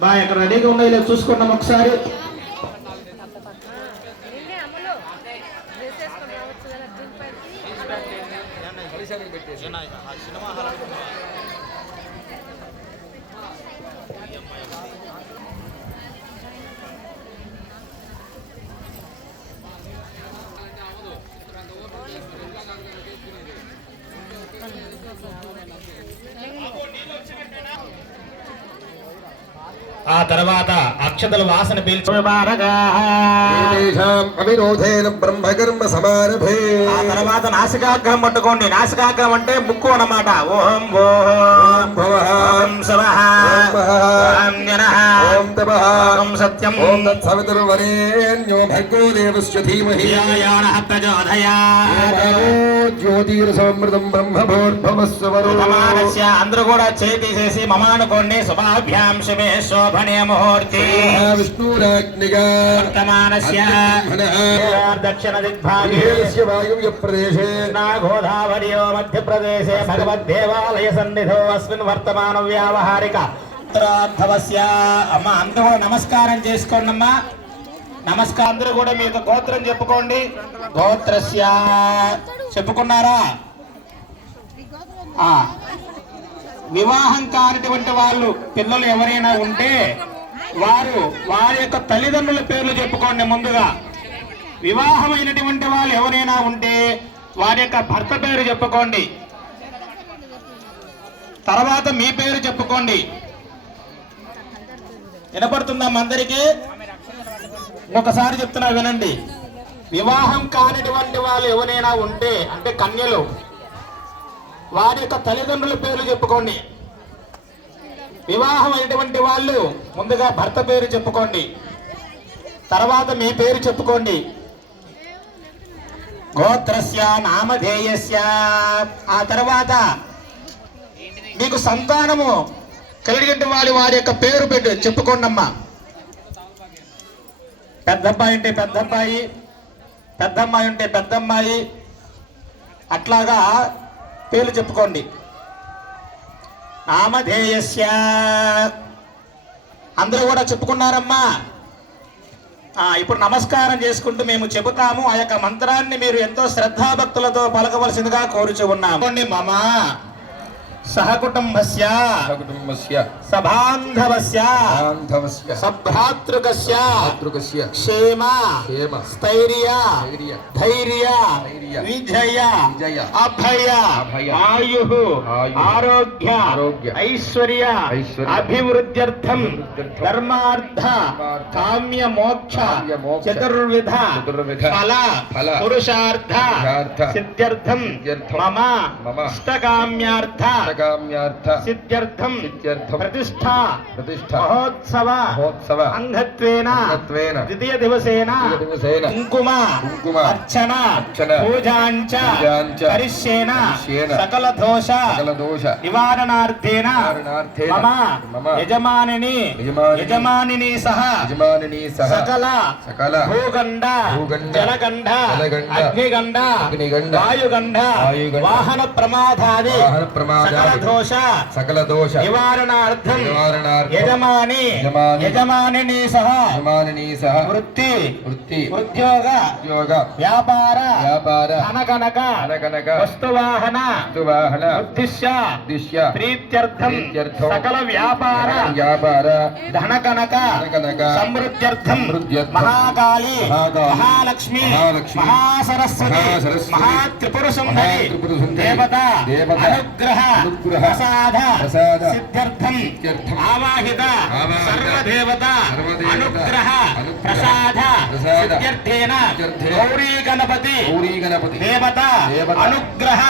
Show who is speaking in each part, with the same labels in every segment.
Speaker 1: బా ఇక్కడ రెడీగా ఉన్నాయి లేదు చూసుకున్నాం ఒకసారి.
Speaker 2: నిన్నే అమలు
Speaker 1: ఆ తర్వాత అక్షతల వాసన
Speaker 3: అవిరోధేన బ్రహ్మకర్మ సమారభే.
Speaker 1: ఆ తర్వాత నాసికాగ్రహం పట్టుకోండి. నాసికాగ్రహం అంటే ముక్కు అన్నమాట. ఓం
Speaker 3: ఓం భవః.
Speaker 1: ఓం శవః.
Speaker 3: ఓం వః
Speaker 1: ఓం జనః
Speaker 3: ఓం తపః.
Speaker 1: ఓం సత్యం.
Speaker 3: ఓం తత్సవితుర్వరేణ్యో భర్గో దేవస్య ధీమహి
Speaker 1: ధియాయానః ప్రచోదయాత్.
Speaker 3: ఏమావో జ్యోతిర్సమృతం బ్రహ్మభోర్భవస్వరో
Speaker 1: సమానస్య అందరూ కూడా చేయి తీసేసి మమానుకోండి. శుభాభ్యాం శుభే. శోభనే ముహూర్తి
Speaker 3: విష్ణురాజ్ఞిగా.
Speaker 1: వర్తమానస్య. దక్షిణ దిగ్భాగే.
Speaker 3: విహేయస్య వాయువ్య ప్రదేశే
Speaker 1: కృష్ణా గోదావరియో మధ్యప్రదేశే భగవద్దేవాలయ సన్నిధో అస్మిన్ వర్తమాన వ్యావహారిక. ఉత్తరార్థవస్య అమ్మ అందరూ నమస్కారం చేసుకోండి అమ్మా నమస్కారం అందరూ కూడా మీ యొక్క గోత్రం చెప్పుకోండి. గోత్రస్య. చెప్పుకున్నారా? ఆ. వివాహం కానిటువంటి వాళ్ళు పిల్లలు ఎవరైనా ఉంటే వారు వారి యొక్క తల్లిదండ్రుల పేర్లు చెప్పుకోండి ముందుగా. వివాహమైనటువంటి వాళ్ళు ఎవరైనా ఉంటే వారి యొక్క భర్త పేరు చెప్పుకోండి. తర్వాత మీ పేరు చెప్పుకోండి. వినపడుతుందా అందరికీ? ఒకసారి చెప్తున్నా వినండి. వివాహం కానిటువంటి వాళ్ళు ఎవరైనా ఉంటే అంటే కన్యలు వారి యొక్క తల్లిదండ్రుల పేర్లు చెప్పుకోండి. వివాహం అయినటువంటి వాళ్ళు ముందుగా భర్త పేరు చెప్పుకోండి. తర్వాత మీ పేరు చెప్పుకోండి. గోత్రస్య నామధేయస్య. ఆ తర్వాత మీకు సంతానము కలిగిన వారి వారి యొక్క పేరు పెట్టు చెప్పుకోండమ్మా. పెద్దబ్బాయి ఉంటే పెద్దబ్బాయి పెద్దమ్మాయి ఉంటే పెద్దమ్మాయి. అట్లాగా పేర్లు చెప్పుకోండి. నామధేయస్య. అందరూ కూడా చెప్పుకున్నారమ్మా. ఇప్పుడు నమస్కారం చేసుకుంటూ మేము చెబుతాము. ఆ యొక్క మంత్రాన్ని మీరు ఎంతో శ్రద్ధాభక్తులతో పలకవలసిందిగా కోరుచు ఉన్నాము. మమ. సహకుటుంబస్య.
Speaker 3: కుటుంబస్య
Speaker 1: सभान्धवस्य।
Speaker 3: सभ्रातृकस्य
Speaker 1: क्षेम।
Speaker 3: स्थैर्य।
Speaker 1: काम्य
Speaker 3: मोक्ष
Speaker 1: चतुर्विध।
Speaker 3: फल।
Speaker 1: पुरुषार्थ।
Speaker 3: सिद्ध्यर्थं।
Speaker 1: मम।
Speaker 3: इष्टकाम्यार्थ।
Speaker 1: सिद्ध्यर्थं।
Speaker 3: ప్రతిష్ఠ.
Speaker 1: మహోత్సవ.
Speaker 3: మహోత్సవ.
Speaker 1: అంగత్వేన
Speaker 3: అంగత్వేన
Speaker 1: ద్వితీయ దివసేన
Speaker 3: దివసేన
Speaker 1: కుంకుమ.
Speaker 3: కుంకుమ.
Speaker 1: అర్చన.
Speaker 3: అర్చన.
Speaker 1: పూజాంచ.
Speaker 3: పూజాంచ.
Speaker 1: కరిష్యేన
Speaker 3: కరిష్యేన
Speaker 1: సకల దోష
Speaker 3: సకల దోష
Speaker 1: నివారణార్థేన.
Speaker 3: నివారణార్థేన.
Speaker 1: మమ.
Speaker 3: మమ.
Speaker 1: యజమానిని.
Speaker 3: యజమానిని.
Speaker 1: సహ.
Speaker 3: యజమానిని సహ.
Speaker 1: సకల.
Speaker 3: సకల.
Speaker 1: భూగండ.
Speaker 3: భూగండ,
Speaker 1: జలగండ.
Speaker 3: జలగండ,
Speaker 1: అగ్నిగండ.
Speaker 3: అగ్నిగండ,
Speaker 1: వాయుగండ.
Speaker 3: వాయుగండ,
Speaker 1: వాహన ప్రమాదాది.
Speaker 3: వాహన ప్రమాదాది,
Speaker 1: సకల దోష
Speaker 3: సకల దోష
Speaker 1: నివారణార్థం
Speaker 3: నివారణార్థం,
Speaker 1: యజమాని.
Speaker 3: యజమాని,
Speaker 1: యజమానిని సహ.
Speaker 3: యజమానిని సహ.
Speaker 1: వృత్తి.
Speaker 3: వృత్తి.
Speaker 1: ఉద్యోగ.
Speaker 3: ఉద్యోగ.
Speaker 1: వ్యాపార.
Speaker 3: వ్యాపార.
Speaker 1: అనగనక
Speaker 3: అనగనక
Speaker 1: వస్తువాహన.
Speaker 3: వాహన
Speaker 1: ఉద్దిశ్య.
Speaker 3: దిశ్య
Speaker 1: ప్రీత్యర్థం. సకల వ్యాపార.
Speaker 3: వ్యాపార.
Speaker 1: ధనకనక
Speaker 3: ధనకనక
Speaker 1: సమృద్ధ్యర్థం. మహాకాళి. మహాలక్ష్మి. మహాసరస్వతి. మహాత్రిపుర సుందరి దేవత.
Speaker 3: దేవత,
Speaker 1: అనుగ్రహ.
Speaker 3: అనుగ్రహ,
Speaker 1: ప్రసాద.
Speaker 3: ప్రసాద,
Speaker 1: సిద్ధ్యర్థం, ఆవాహిత సర్వదేవత అనుగ్రహ ప్రసాద సిద్ధ్యర్థేన గౌరీ గణపతి
Speaker 3: గౌరీ గణపతి
Speaker 1: దేవత అనుగ్రహ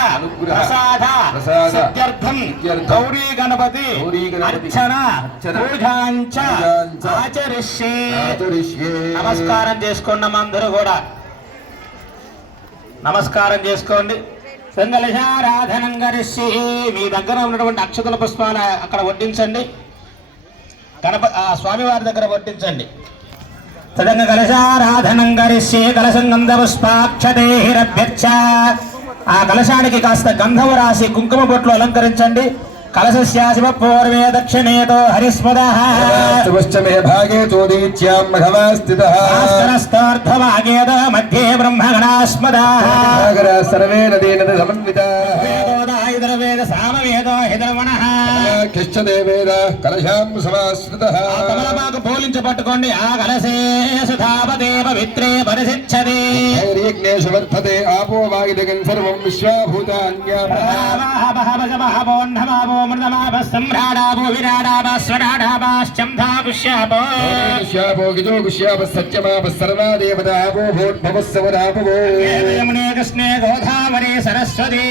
Speaker 1: ప్రసాద సిద్ధ్యర్థం గౌరీ గణపతి అర్చన పూజాంచ ఆచరిష్యే. నమస్కారం చేసుకున్నాం అందరూ కూడా. నమస్కారం చేసుకోండి. సంగలశారాధనం గరిసి మీ దగ్గర ఉన్నటువంటి అక్షతల పుష్పాలు అక్కడ వడ్డించండి. గణప స్వామివారి దగ్గర వడ్డించండి. తదంగ కలశారాధనం గరిసి కలశం గంధపుష్పాక్షదేహిరభ్యర్చ ఆ కలశానికి కాస్త గంధము రాసి కుంకుమ బొట్లు అలంకరించండి. కలశస్యాశివ పూర్వే దక్షిణేతో హరిస్మదః
Speaker 3: పశ్చిమే భాగే చోదీచ్యాం మఘవా స్థితः
Speaker 1: శాస్త్రస్థార్థమాగేద మధ్యే బ్రహ్మగణాస్మదः
Speaker 3: సాగర సర్వే నదీ నది సమన్వితాः
Speaker 1: వేదోదాయుధర్వేద సామవేదో హిదర్వణః
Speaker 3: కిశ్చ దేవేద కలశాం సమాశ్రితः
Speaker 1: ఆ తమలపాకు పోలించి పట్టుకోండి. ఆ కలశే సుధాపదే పవిత్రే పరిశిచ్చది ైర్యజ్ఞేషు
Speaker 3: వర్ధతే ఆపో వాయుదగన్ సర్వం విశ్వాభూతాన్యా. శాపో గిజో గుష్యాప సత్యమాప సర్వా దేవతా ఆపో భూద్భవः సవదాపవో
Speaker 1: కృష్ణే గోదావరి సరస్వతి.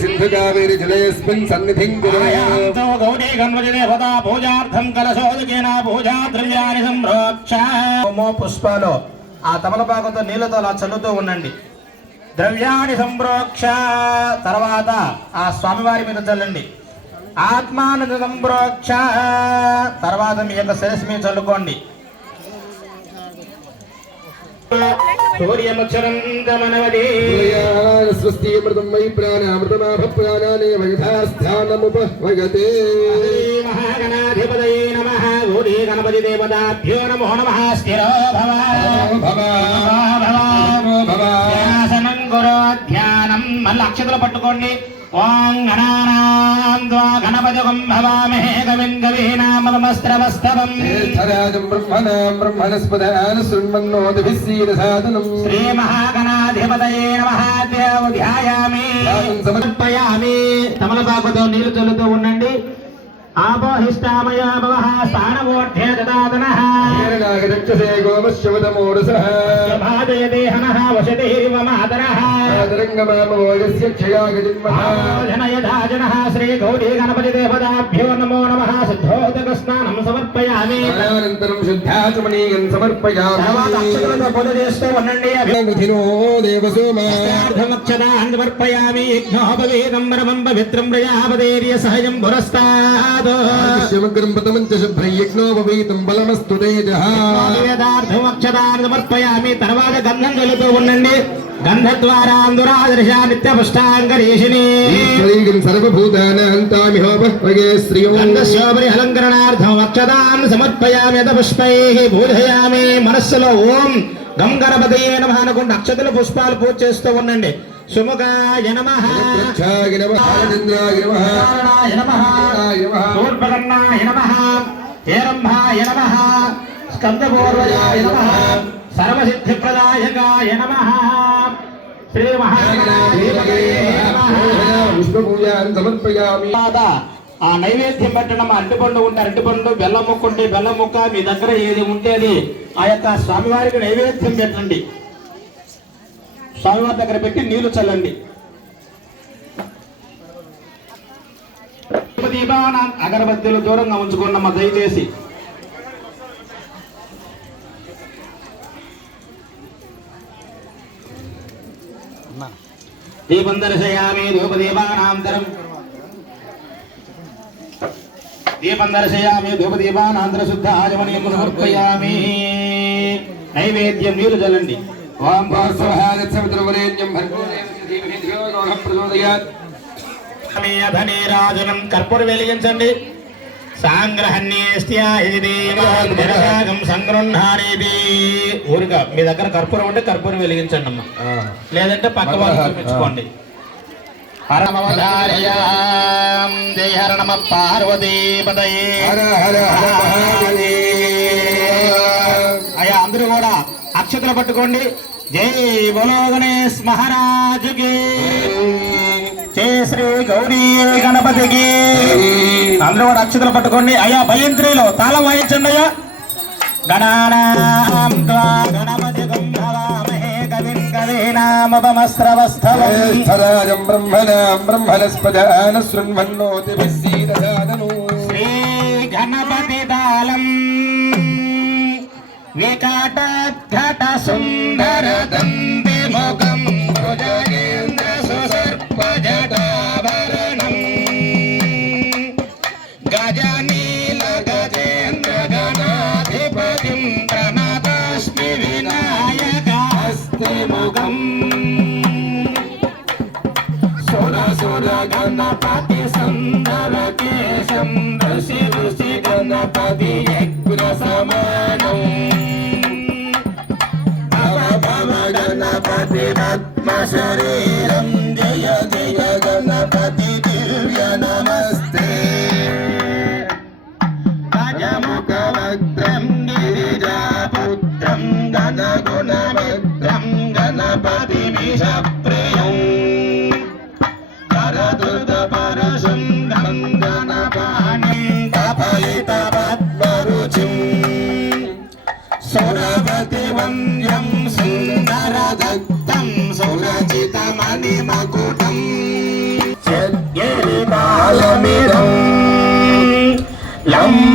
Speaker 3: సింధు కావేరి జలేస్మిన్ సన్నిధిం
Speaker 1: ఆయాంతో గౌరీ గణపతి దేవతా పూజార్థం కలశోదకేన పూజా ద్రవ్యాన్ని సంప్రోక్ష హోమో పుష్పాలు ఆ తమలపాకుతో నీళ్ళతో అలా చల్లుతూ ఉండండి. ద్రవ్యాన్ని సంప్రోక్ష. తర్వాత ఆ స్వామివారి మీద చల్లండి. ఆత్మానంద సంప్రోక్ష. తర్వాత మీ యొక్క శిరస్సు మీద చల్లుకోండి. సూర్యముచ్చరంతమనవది
Speaker 3: స్వస్తిమృతం వై ప్రాణామృతమాభ ప్రాణానేవ యథాస్థానముపహ్వగతే
Speaker 1: మహాగణాధిపతయే నమః గౌరీ గణపతి దేవతాభ్యో నమో నమః స్థిరో భవ
Speaker 3: భవ భవ
Speaker 1: ధ్యాసనం గురో ధ్యానం మళ్ళీ అక్షతలు పట్టుకోండి. ఓం గణానాం ద్వా గణపతి భవామహే కవిం కవీనామస్త్రవస్తవం
Speaker 3: జ్యేష్ఠరాజం బ్రహ్మణాం బ్రహ్మణస్పదాన శృణ్వన్నోదిభిः సీదసాదనం
Speaker 1: శ్రీ మహాగణాధిపతయే నమః దేవ ధ్యాయామి. సమర్పయామి. తమలపాకుతో నీళ్ళు చల్లుతూ ఉండండి. ఆపోహిష్టామయ భవ స్థానమోఢ్య దదాతనః
Speaker 3: నాగరక్షసే గోమశ్యవతమోరసః
Speaker 1: దేహనః వసతిరివ మాతరః
Speaker 3: ఆదరంగమామోయస్య క్షయాగజిన్మః
Speaker 1: జనయధాజనః శ్రీ గౌరీ గణపతి దేవతాభ్యో నమో నమః శుద్ధోదక స్నానం సమర్పయామి
Speaker 3: అనంతరం శుద్ధాచమనీయం సమర్పయామి
Speaker 1: అక్షతలతో పూజ చేస్తూ ఉండండి
Speaker 3: విధినో దేవసోమా
Speaker 1: అభిమక్షదాన్ సమర్పయామి యజ్ఞోపవేదం పవిత్రం ప్రజాపదేర్య సహజం పురస్తాద్
Speaker 3: శివగ్రం ప్రథమం చ శుభ్రయజ్ఞోపవీతం బలమస్తు
Speaker 1: సమర్పయామి తర్వాత గంధం చల్లుతూ ఉండండి. గంధద్వారా దురాదర్శ నిత్య పుష్టాంగరీషిణి
Speaker 3: ఈశ్వరీగం సర్వభూతానాంతామిహోపహ్వగే శ్రియో.
Speaker 1: గంధశోభరి అలంకరణార్థం అక్షదాన్ సమర్పయామి యత పుష్పై పూజయామి మనస్సులో ఓం గం గణపతయే నమః అనుకుంటూ అక్షతల పుష్పాలు పూజ చేస్తూ ఉండండి. హేరంభాయ నమః. స్కందపూర్వజాయ నమః. సర్వసిద్ధిప్రదాయకాయ నమః. శ్రీ మహాగణాధిపతయే నమః.
Speaker 3: పుష్పపూజాం సమర్పయామి.
Speaker 1: తర్వాత ఆ నైవేద్యం పెట్టడం అరటిపండు ఉంటే అరటిపండు బెల్లం ముక్క ఉంటే బెల్లం ముక్క మీ దగ్గర ఏది ఉంటే అది ఆ యొక్క స్వామివారికి నైవేద్యం పెట్టండి. స్వామివారి దగ్గర పెట్టి నీళ్ళు చల్లండి. అగరబత్తీలు దూరంగా ఉంచుకోండమ్మా దయచేసి. దీపం దర్శయామి ధూపదీపానాంతరం దీపం దర్శయామి ధూపదీపానాంతర శుద్ధ ఆజమనీయం సమర్పయామి నైవేద్యం నీరు చల్లండి. ఓం రాజనం కర్పూర వెలిగించండి సాంగ్రహణ్యేస్త్యాగం సంగృహానేది మీ దగ్గర కర్పూరం ఉంటే కర్పూరం వెలిగించండి అమ్మా లేదంటే పక్క వాళ్ళు చూపించుకోండి. పరమవధారయాం జయ హర నమ పార్వతీపతయే
Speaker 3: హర హర
Speaker 1: అక్షతలు పట్టుకోండి. జై బలో గణేష్ మహారాజుకి. జై శ్రీ గౌరీ గణపతికి. అందరూ కూడా అక్షతలు పట్టుకోండి. అయ్యా భయంత్రిలో తాళం వాయించండి అయ్యా. గణానాం గణపతి
Speaker 3: బ్రహ్మణాం బ్రహ్మణస్పదాన సీదసాదనం
Speaker 1: శ్రీ గణపతి దాలం వికటఘట సుందర దంతి ముఖం భుజగేంద్ర సుసర్పజటాభరణం గజనీల గజేంద్ర గణాధిపతిం ప్రణతస్మి వినాయకాస్తి ముఖం సుర సుర గణపతి సుందర కేశం ఋషి ఋషి గణపతి యజ్ఞ సమానం భవ భవ గణపతి పద్మ శరీరం జయ జయ గణపతి దివ్య నమస్తే గజముఖవక్త్రం గిరిజాపుత్రం గణగుణమిత్రం గణపతి విషప్రియం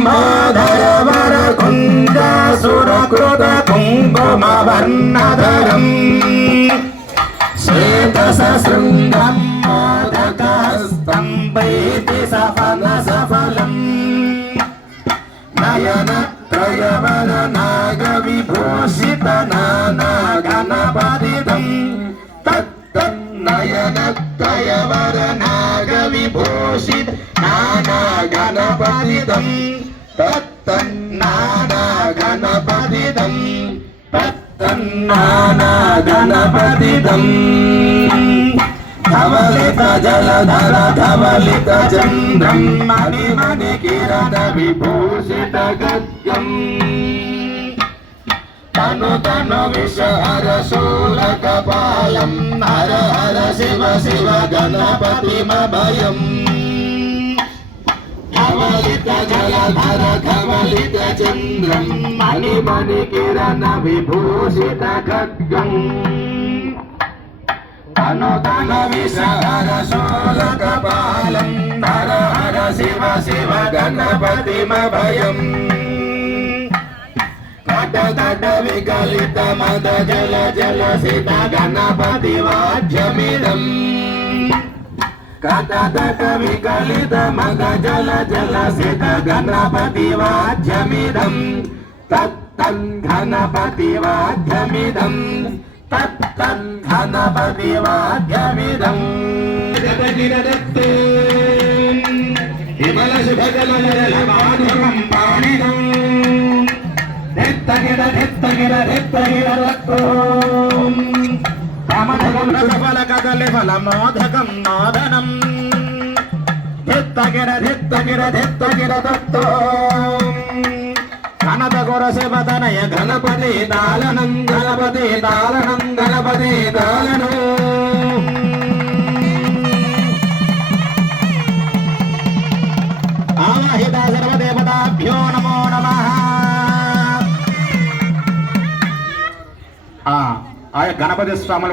Speaker 1: లంబాధరవరకుంజాసురకృత కుంభమవర్ణధరం శ్వేతసశృంగం మోదకహస్తం ప్రీతి సఫల సఫలం నయన త్రయవర నాగ విభూషిత నానా నయన త్రయవర నాగ విభూషిత నానా గణపతిదం తత్తన్నానా ధవలిత జలధర ధవలిత చంద్రం. మణి మణి కిరణ విభూషిత గద్యం. తను తను విషహర శూల కపాలం హర హర శివ శివ గణపతి మభయం కమలిత జలధర కమలిత చంద్రం మణి మణి కిరణ విభూషిత ఖడ్గం తను తను విషహర శూలకపాలం హర హర శివ శివ గణపతి భయం కట వికలిత మద జల జల సిత గణపతి వాద్యమిదం కట తట వికలిత మద జల జల సిత గణపతి వాద్యమిదం తత్తన్ గణపతి వాద్యమిదం తత్తన్ గణపతి వాద్యమిదం విమల శుభజల మాధవం పాణిదం ధిత్తగిర ధిత్తగిర ధిత్తగిర రక్తం. కామధగం రసఫల కదలి మోదకం మోదనం ధిత్తగిర ధిత్తగిర ధిత్తగిర దత్తో కనద గురసి గణపతి దాలనం గణపతి దాలనం గణపతి దాలను ఆవాహిత సర్వదేవతాభ్యో నమో నమ. ఆ ఆ గణపతి స్వాముల